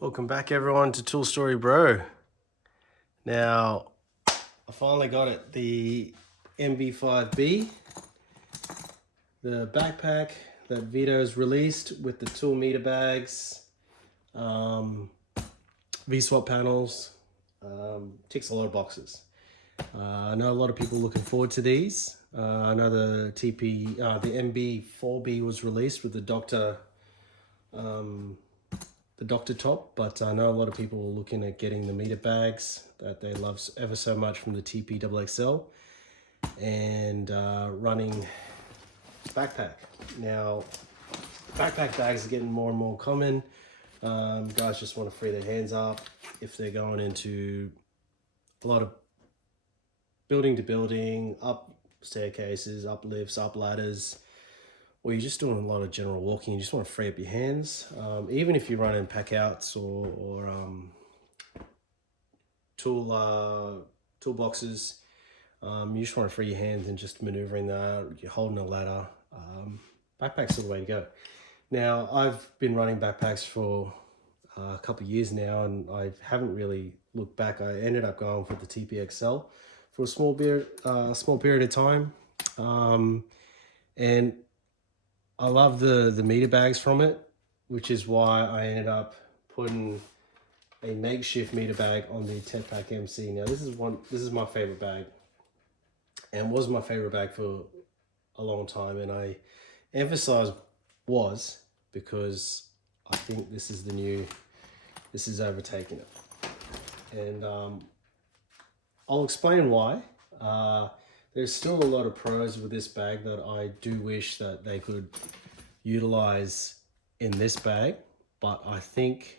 Welcome back everyone to Tool Story Bro. Now, I finally got it, the MB5B, the backpack that Veto's released with the tool meter bags, V-swap panels, ticks a lot of boxes. I know a lot of people looking forward to these. I know the the MB4B was released with the Doctor top, but I know a lot of people are looking at getting the meter bags that they love ever so much from the TP XXL and running backpack. Now, backpack bags are getting more and more common. Guys just want to free their hands up if they're going into a lot of building to building, up staircases, up lifts, up ladders, or you're just doing a lot of general walking. You just want to free up your hands. Even if you're running pack outs or toolboxes, you just want to free your hands and just maneuvering that. You're holding a ladder. Backpacks are the way to go. Now, I've been running backpacks for a couple of years now, and I haven't really looked back. I ended up going for the TPXL for a small period of time, and I love the meter bags from it, which is why I ended up putting a makeshift meter bag on the Tech Pac MC. Now this is my favorite bag, and was my favorite bag for a long time, and I emphasize was because I think this is overtaking it, and I'll explain why. There's still a lot of pros with this bag that I do wish that they could utilize in this bag, but I think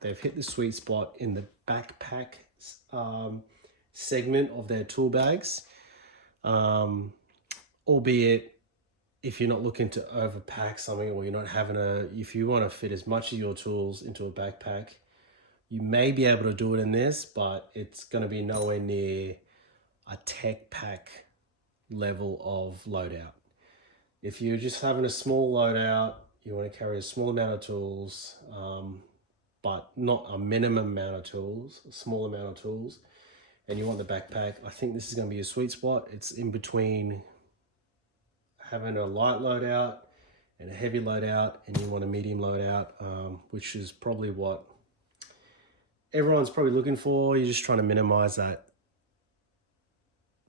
they've hit the sweet spot in the backpack segment of their tool bags. Albeit if you're not looking to overpack something, or you're not having if you want to fit as much of your tools into a backpack, you may be able to do it in this, but it's going to be nowhere near a Tech Pac level of loadout. If you're just having a small loadout, you want to carry a small amount of tools, but not a minimum amount of tools, a small amount of tools, and you want the backpack, I think this is going to be a sweet spot. It's in between having a light loadout and a heavy loadout, and you want a medium loadout, which is probably what everyone's probably looking for. You're just trying to minimize that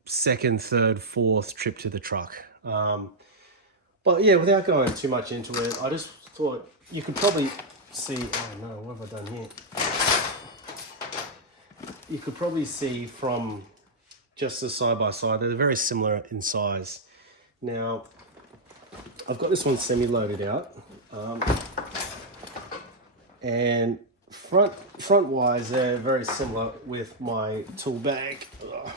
second, third, fourth trip to the truck. But yeah, without going too much into it, I just thought you could probably see, oh no, what have I done here? You could probably see from just the side by side, they're very similar in size. Now, I've got this one semi-loaded out, and front wise, they're very similar with my tool bag. Ugh.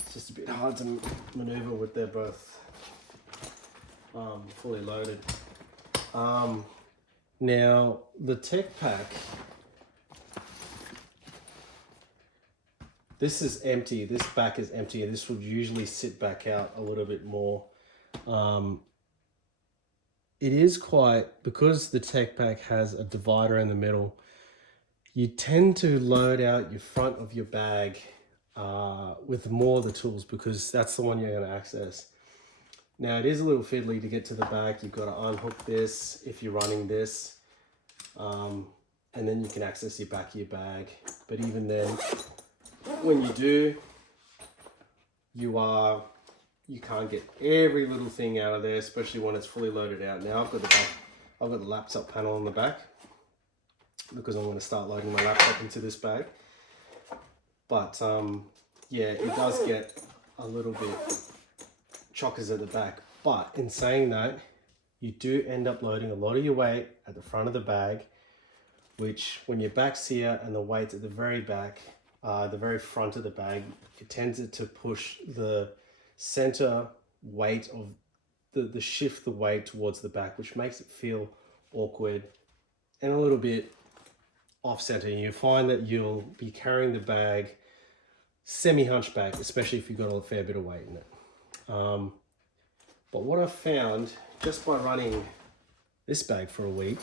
It's just a bit hard to maneuver with, they're both fully loaded. Now, the Tech Pac, this is empty. This back is empty. This would usually sit back out a little bit more. It is quite, because the Tech Pac has a divider in the middle, you tend to load out your front of your bag with more of the tools, because that's the one you're going to access. Now, it is a little fiddly to get to the back. You've got to unhook this if you're running this, and then you can access your back of your bag. But even then, when you do, you can't get every little thing out of there, especially when it's fully loaded out. Now I've got the laptop panel on the back, because I'm going to start loading my laptop into this bag. But yeah, it does get a little bit chockers at the back. But in saying that, you do end up loading a lot of your weight at the front of the bag, which when your back's here and the weight's at the very back, the very front of the bag, it tends to push the center weight of the shift the weight towards the back, which makes it feel awkward and a little bit off center. You find that you'll be carrying the bag semi-hunchback, especially if you've got a fair bit of weight in it. But what I've found just by running this bag for a week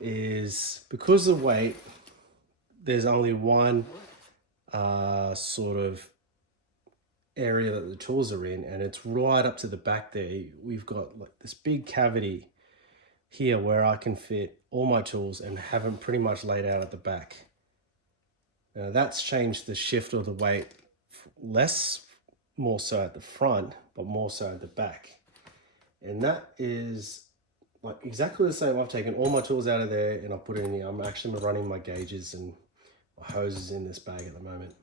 is because of weight, there's only one sort of area that the tools are in, and it's right up to the back there. We've got like this big cavity here where I can fit all my tools and have them pretty much laid out at the back. Now that's changed the shift of the weight, more so at the front, but more so at the back. And that is like exactly the same. I've taken all my tools out of there and I've put it in here. I'm actually running my gauges and my hoses in this bag at the moment.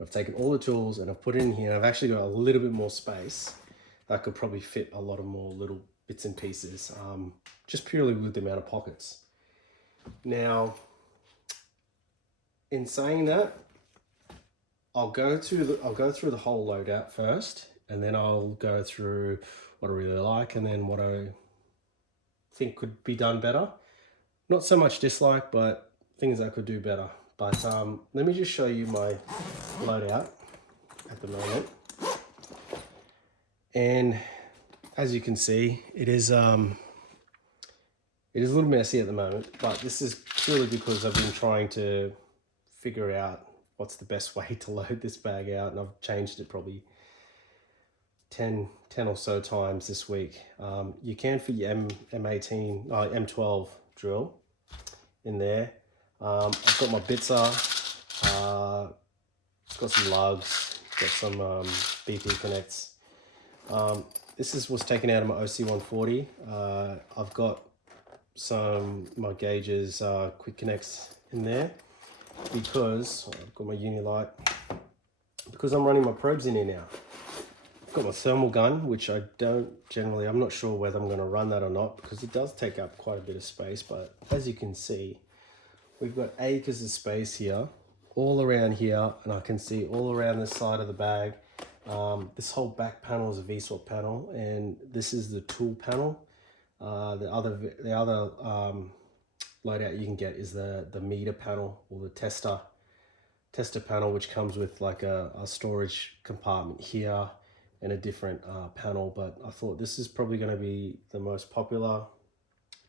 I've taken all the tools and I've put it in here. I've actually got a little bit more space that could probably fit a lot of more little bits and pieces, just purely with the amount of pockets. Now, in saying that, I'll go through the whole loadout first, and then I'll go through what I really like and then what I think could be done better. Not so much dislike, but things I could do better. But let me just show you my loadout at the moment. And as you can see, it is a little messy at the moment, but this is purely because I've been trying to figure out what's the best way to load this bag out, and I've changed it probably 10 or so times this week. You can fit your M12 drill in there. I've got my bitser, got some lugs, got some BP connects. This was taken out of my OC140. I've got my gauges, quick connects in there because I've got my Unilight, because I'm running my probes in here now. I've got my thermal gun, which I'm not sure whether I'm going to run that or not because it does take up quite a bit of space, but as you can see, we've got acres of space here, all around here, and I can see all around the side of the bag. This whole back panel is a V-swap panel, and this is the tool panel. The other loadout you can get is the meter panel, or the tester panel, which comes with like a storage compartment here and a different panel. But I thought this is probably going to be the most popular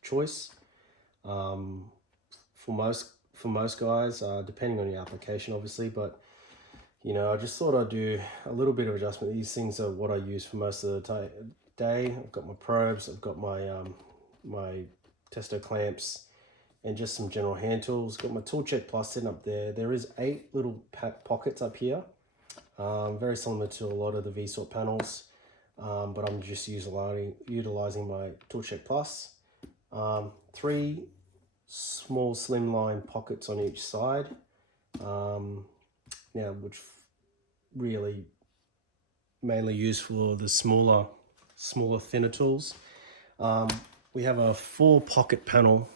choice for most guys, depending on your application, obviously. But you know, I just thought I'd do a little bit of adjustment. These things are what I use for most of the day. I've got my probes, I've got my my testo clamps, and just some general hand tools. Got my Tool Check Plus sitting up there. There is 8 little pockets up here, very similar to a lot of the V-swap panels, but I'm just utilizing my Tool Check Plus. 3 small slimline pockets on each side, now which really mainly used for the smaller thinner tools. We have a 4 pocket panel.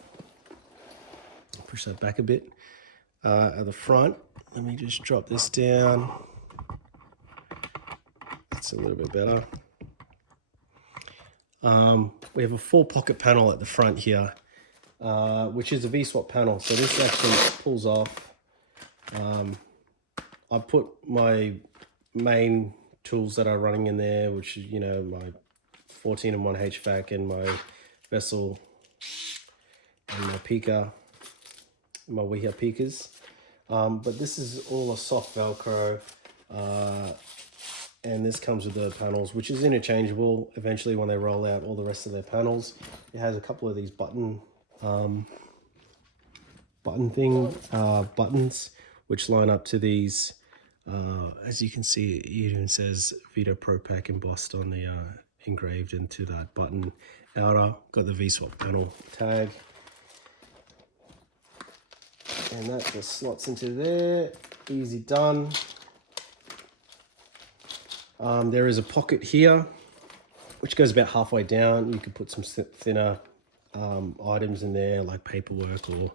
I'll push that back a bit at the front. Let me just drop this down. That's a little bit better. We have a 4 pocket panel at the front here, which is a V-swap panel. So this actually pulls off. I put my main tools that are running in there, which is, you know, my 14-in-1 HVAC and my vessel and my Pika, my Weha Pikas. But this is all a soft Velcro, and this comes with the panels, which is interchangeable eventually when they roll out all the rest of their panels. It has a couple of these buttons, which line up to these. As you can see, it even says Veto Pro Pack embossed on the engraved into that button outer. Got the V-swap panel tag, and that just slots into there. Easy done. There is a pocket here which goes about halfway down. You could put some thinner items in there, like paperwork or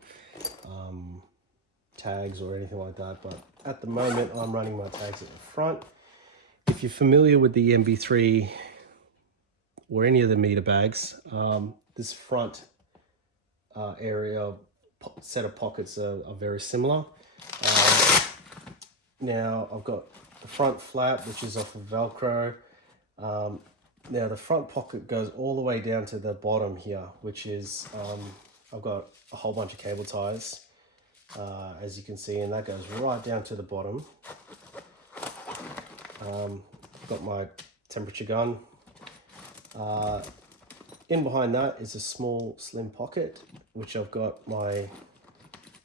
tags or anything like that. But at the moment, I'm running my tags at the front. If you're familiar with the MB3 or any of the meter bags, this front area set of pockets are very similar. Now I've got the front flap, which is off of Velcro. Now the front pocket goes all the way down to the bottom here, which is I've got a whole bunch of cable ties, as you can see, and that goes right down to the bottom. I've got my temperature gun. In behind that is a small slim pocket, which I've got my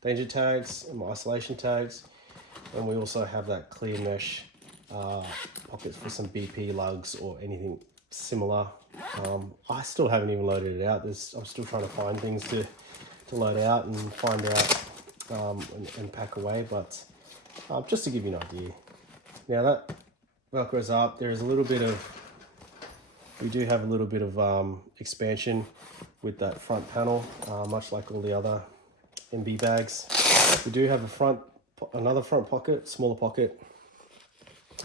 danger tags and my isolation tags, and we also have that clear mesh pockets for some BP lugs or anything similar. I still haven't even loaded it out. I'm still trying to find things to load out and find out and pack away, but just to give you an idea. Now that Velcro's up, there is a little bit of, we do have a little bit of expansion with that front panel, much like all the other MB bags. We do have another front pocket, smaller pocket.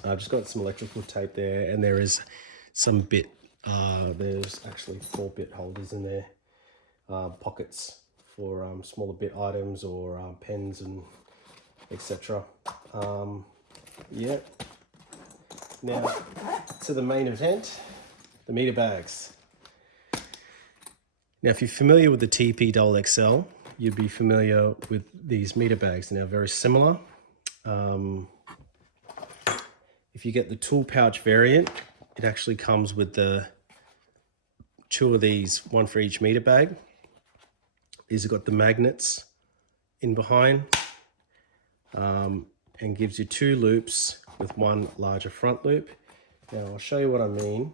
I've just got some electrical tape there, and there is some bit, there's actually 4 bit holders in there, pockets for smaller bit items or pens and etc. Yeah. Now to the main event, the meter bags. Now, if you're familiar with the TP XXL, you'd be familiar with these meter bags. They're now very similar. If you get the tool pouch variant, it actually comes with the 2 of these, 1 for each meter bag. These have got the magnets in behind, and gives you 2 loops with 1 larger front loop. Now I'll show you what I mean.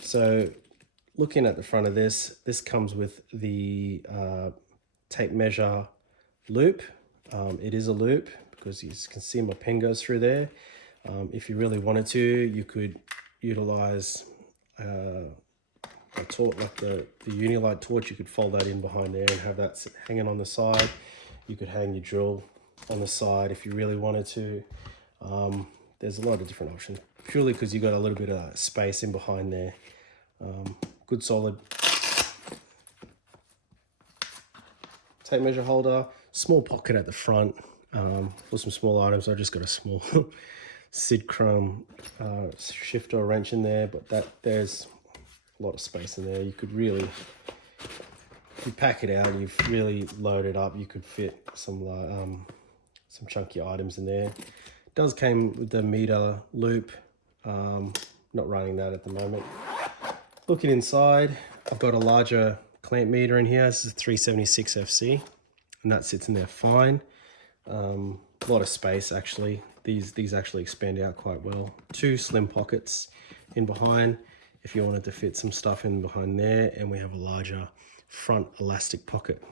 So looking at the front of this comes with the tape measure loop. It is a loop because you can see my pen goes through there. If you really wanted to, you could utilize a torch, like the Unilight torch. You could fold that in behind there and have that hanging on the side. You could hang your drill on the side if you really wanted to. There's a lot of different options, purely because you got a little bit of space in behind there. Good solid tape measure holder, small pocket at the front for some small items. I just got a small Sid Chrome shifter wrench in there, but there's a lot of space in there. You could really, if you pack it out and you've really loaded up, you could fit some chunky items in there. It does came with the meter loop. Not running that at the moment. Looking inside, I've got a larger clamp meter in here. This is a 376 FC, and that sits in there fine. A lot of space actually. These actually expand out quite well. 2 slim pockets in behind if you wanted to fit some stuff in behind there, and we have a larger front elastic pocket.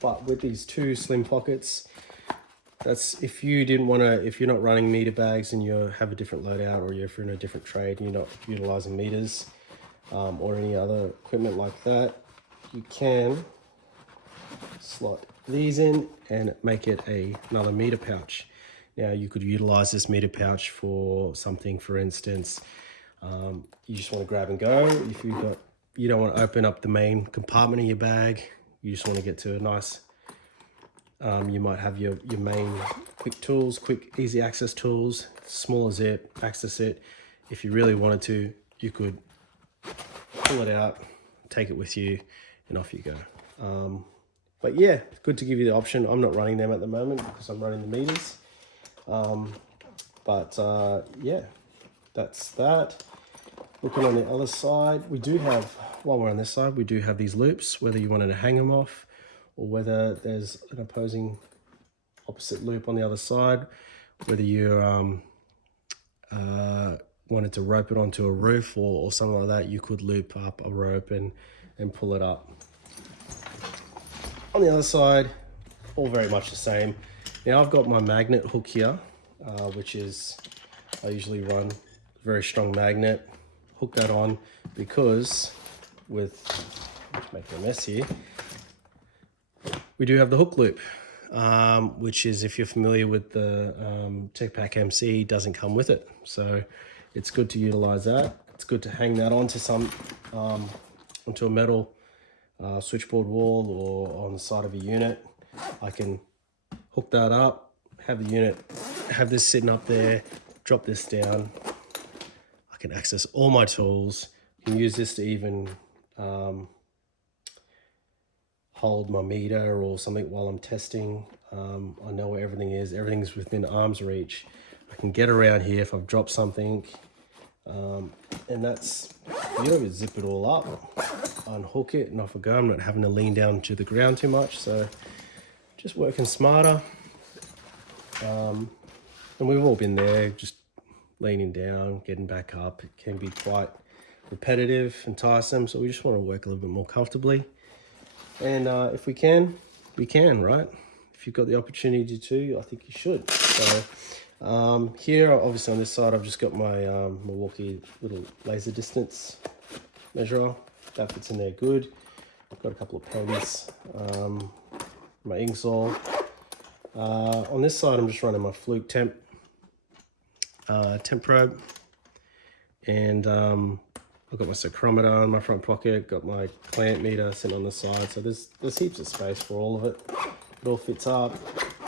But with these 2 slim pockets, that's if you didn't want to, if you're not running meter bags and you have a different loadout, or if you're in a different trade and you're not utilizing meters or any other equipment like that, you can slot these in and make it another meter pouch. Now you could utilize this meter pouch for something, for instance, you just want to grab and go. If you don't want to open up the main compartment of your bag, you just want to get to a nice, you might have your main quick tools, quick easy access tools, smaller zip, access it. If you really wanted to, you could pull it out, take it with you, and off you go. But yeah, it's good to give you the option. I'm not running them at the moment because I'm running the meters. Yeah, that's that. Looking on the other side, we do have, while we're on this side, we do have these loops, whether you wanted to hang them off or whether there's an opposite loop on the other side, whether you wanted to rope it onto a roof or something like that, you could loop up a rope and pull it up. On the other side, all very much the same. Now I've got my magnet hook here, which is, I usually run a very strong magnet, hook that on because let's make a mess here. We do have the hook loop, which is, if you're familiar with the Tech Pac MC, doesn't come with it. So it's good to utilize that. It's good to hang that onto onto a metal switchboard wall or on the side of a unit. I can hook that up, have the unit, have this sitting up there, drop this down. I can access all my tools. I can use this to even hold my meter or something while I'm testing. I know where everything is. Everything's within arm's reach. I can get around here if I've dropped something. And that's, you know, zip it all up, unhook it, and off I go. I'm not having to lean down to the ground too much, so just working smarter. And we've all been there, just leaning down, getting back up. It can be quite repetitive and tiresome, so we just want to work a little bit more comfortably. And if we can, right? If you've got the opportunity to, I think you should. So here, obviously on this side, I've just got my Milwaukee little laser distance measurer. That fits in there good. I've got a couple of pens, my Ingersoll. On this side, I'm just running my Fluke temp probe. And I've got my psychrometer in my front pocket, got my clamp meter sitting on the side. So there's heaps of space for all of it. It all fits up,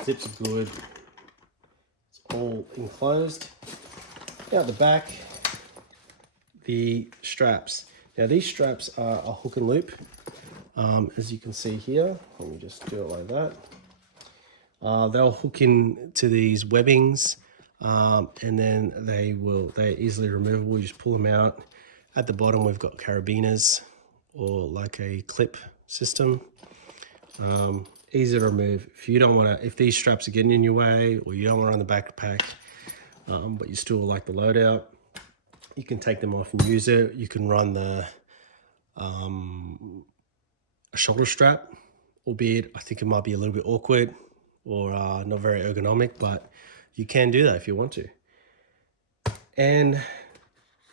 zips are good. All enclosed. Out the back, the straps. Now these straps are a hook and loop, as you can see here. Let me just do it like that. They'll hook in to these webbings, and then they're easily removable. You just pull them out. At the bottom, we've got carabiners or like a clip system. Easy to remove. If you don't want to, if these straps are getting in your way, or you don't want to run the backpack, but you still like the loadout, you can take them off and use it. You can run the a shoulder strap, albeit I think it might be a little bit awkward or not very ergonomic, but you can do that if you want to. And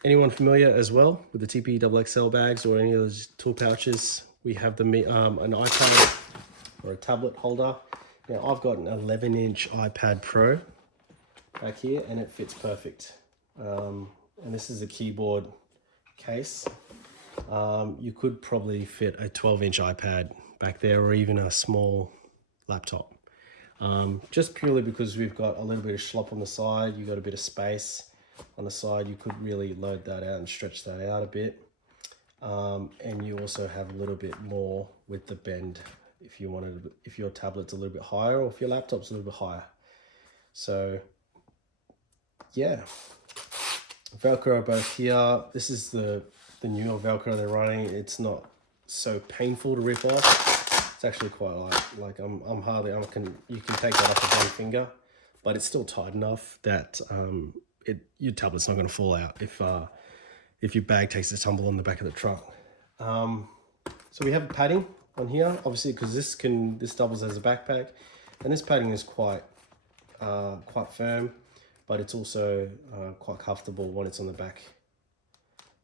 anyone familiar as well with the TP XXL bags or any of those tool pouches, we have the an iPad or a tablet holder. Now I've got an 11-inch iPad Pro back here and it fits perfect. And this is a keyboard case. You could probably fit a 12-inch iPad back there or even a small laptop. Just purely because we've got a little bit of schlop on the side, you've got a bit of space on the side, you could really load that out and stretch that out a bit. And you also have a little bit more with the bend if you wanted, if your tablet's a little bit higher or if your laptop's a little bit higher. So yeah, Velcro both here. This is the newer Velcro they're running. It's not so painful to rip off. It's actually quite like I'm hardly, you can take that off with one finger, but it's still tight enough that your tablet's not going to fall out if your bag takes a tumble on the back of the trunk. So we have padding on here, obviously, because this doubles as a backpack, and this padding is quite firm, but it's also quite comfortable when it's on the back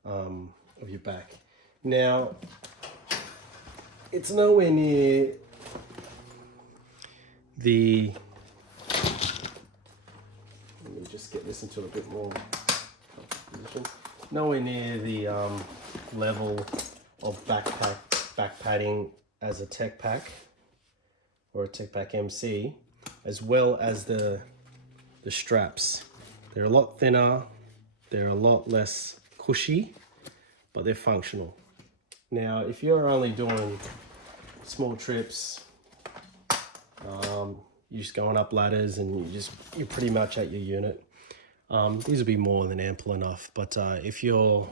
of your back. Now, it's nowhere near the, let me just get this into a bit more position. Nowhere near the level of back padding as a Tech Pac or a Tech Pac MC, as well as the straps. They're a lot thinner, they're a lot less cushy, but they're functional. Now, if you're only doing small trips, you're just going up ladders and you're pretty much at your unit, these will be more than ample enough. But if you're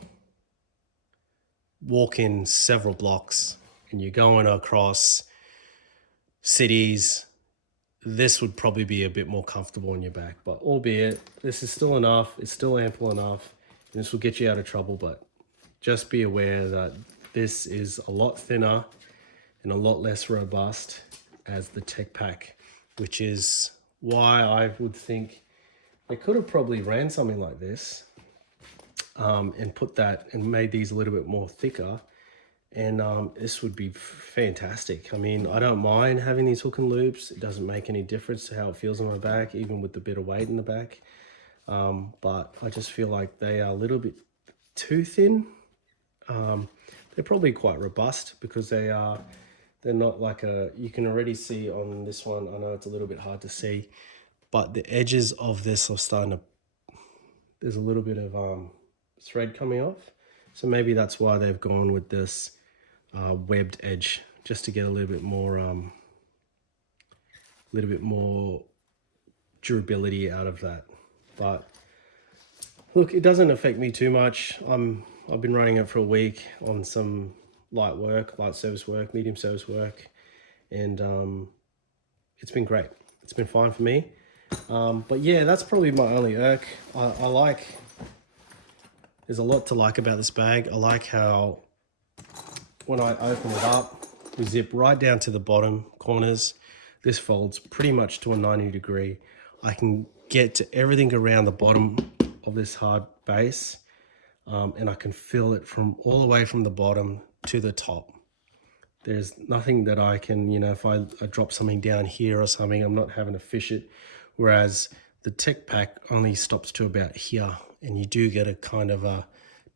walking several blocks and you're going across cities, this would probably be a bit more comfortable on your back. But albeit, this is still enough, it's still ample enough, and this will get you out of trouble. But just be aware that this is a lot thinner and a lot less robust as the Tech Pac, which is why I would think they could have probably ran something like this and put that and made these a little bit more thicker, and this would be fantastic. I mean, I don't mind having these hook and loops. It doesn't make any difference to how it feels on my back, even with the bit of weight in the back. But I just feel like they are a little bit too thin. They're probably quite robust because they're not like you can already see on this one, I know it's a little bit hard to see, but the edges of this are starting to, there's a little bit of thread coming off. So maybe that's why they've gone with this webbed edge just to get a little bit more durability out of that. But look, it doesn't affect me too much. I've been running it for a week on some light service work, medium service work, and it's been great. It's been fine for me. But yeah, that's probably my only irk. There's a lot to like about this bag. I like how when I open it up, we zip right down to the bottom corners. This folds pretty much to a 90 degree. I can get to everything around the bottom of this hard base, and I can feel it from all the way from the bottom to the top. There's nothing that I can, if I drop something down here or something, I'm not having to fish it. Whereas the Tech Pac only stops to about here, and you do get a kind of a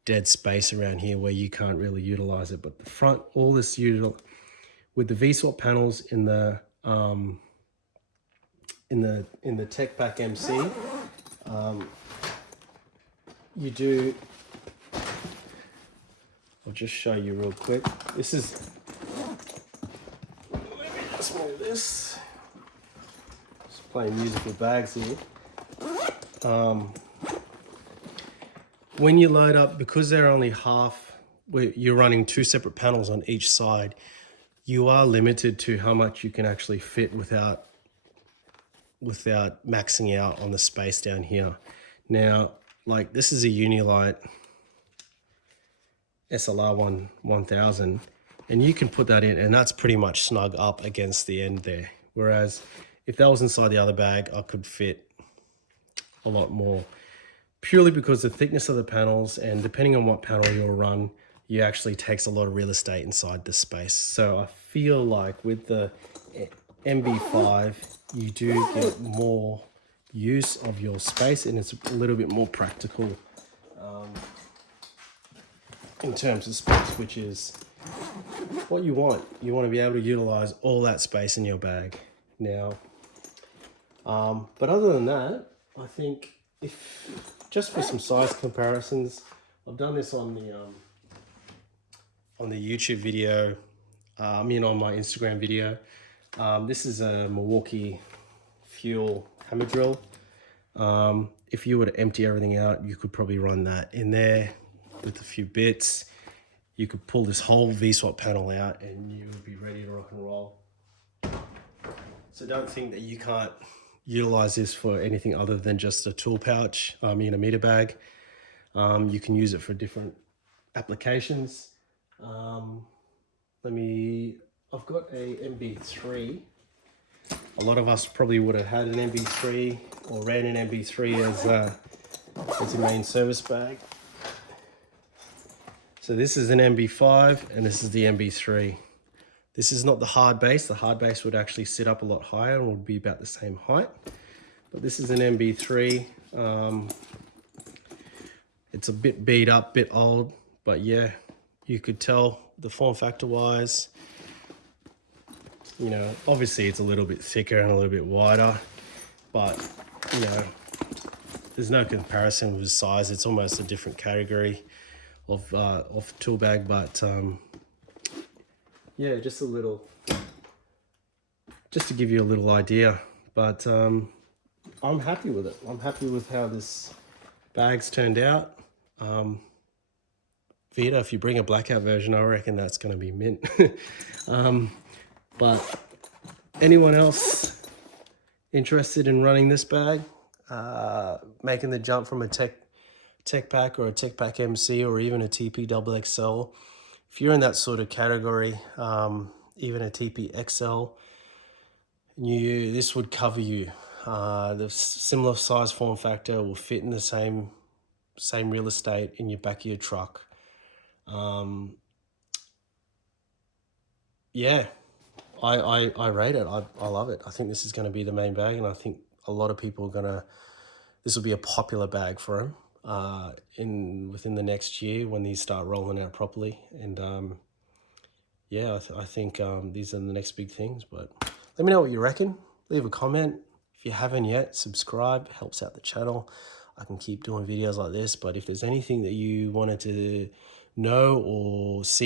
dead space around here where you can't really utilize it. But the front, all this with the V-swap panels in the Tech Pac MC, you do. I'll just show you real quick. This is. Let me just move this. Just playing musical bags here. When you load up, because they're only half, you're running 2 separate panels on each side, you are limited to how much you can actually fit without maxing out on the space down here. Now, like this is a Unilight SLR 1000, and you can put that in, and that's pretty much snug up against the end there. Whereas if that was inside the other bag, I could fit a lot more, purely because the thickness of the panels, and depending on what panel you'll run, you actually takes a lot of real estate inside the space. So I feel like with the MB5, you do get more use of your space, and it's a little bit more practical in terms of space, which is what you want. You want to be able to utilize all that space in your bag now. But other than that, I think just for some size comparisons, I've done this on the YouTube video, on my Instagram video. This is a Milwaukee fuel hammer drill. If you were to empty everything out, you could probably run that in there with a few bits. You could pull this whole V-swap panel out and you would be ready to rock and roll. So don't think that you can't utilize this for anything other than just a tool pouch, a meter bag. You can use it for different applications. I've got a MB3. A lot of us probably would have had an MB3 or ran an MB3 as a main service bag. So this is an MB5 and this is the MB3. This is not the hard base. The hard base would actually sit up a lot higher and would be about the same height. But this is an MB3. It's a bit beat up, bit old, but yeah, you could tell the form factor wise, obviously it's a little bit thicker and a little bit wider, but there's no comparison with size. It's almost a different category of tool bag, but yeah, just to give you a little idea. But I'm happy with it. I'm happy with how this bag's turned out. Veto, if you bring a Blackout version, I reckon that's going to be mint. But anyone else interested in running this bag, making the jump from a Tech Pac or a Tech Pac MC or even a TP XXL, if you're in that sort of category, even a TP XL, this would cover you. The similar size form factor will fit in the same real estate in your back of your truck. Yeah, I rate it. I love it. I think this is going to be the main bag, and I think a lot of people this will be a popular bag for them within the next year when these start rolling out properly. And yeah, I think these are the next big things. But let me know what you reckon. Leave a comment. If you haven't yet, subscribe. Helps out the channel. I can keep doing videos like this. But if there's anything that you wanted to know or see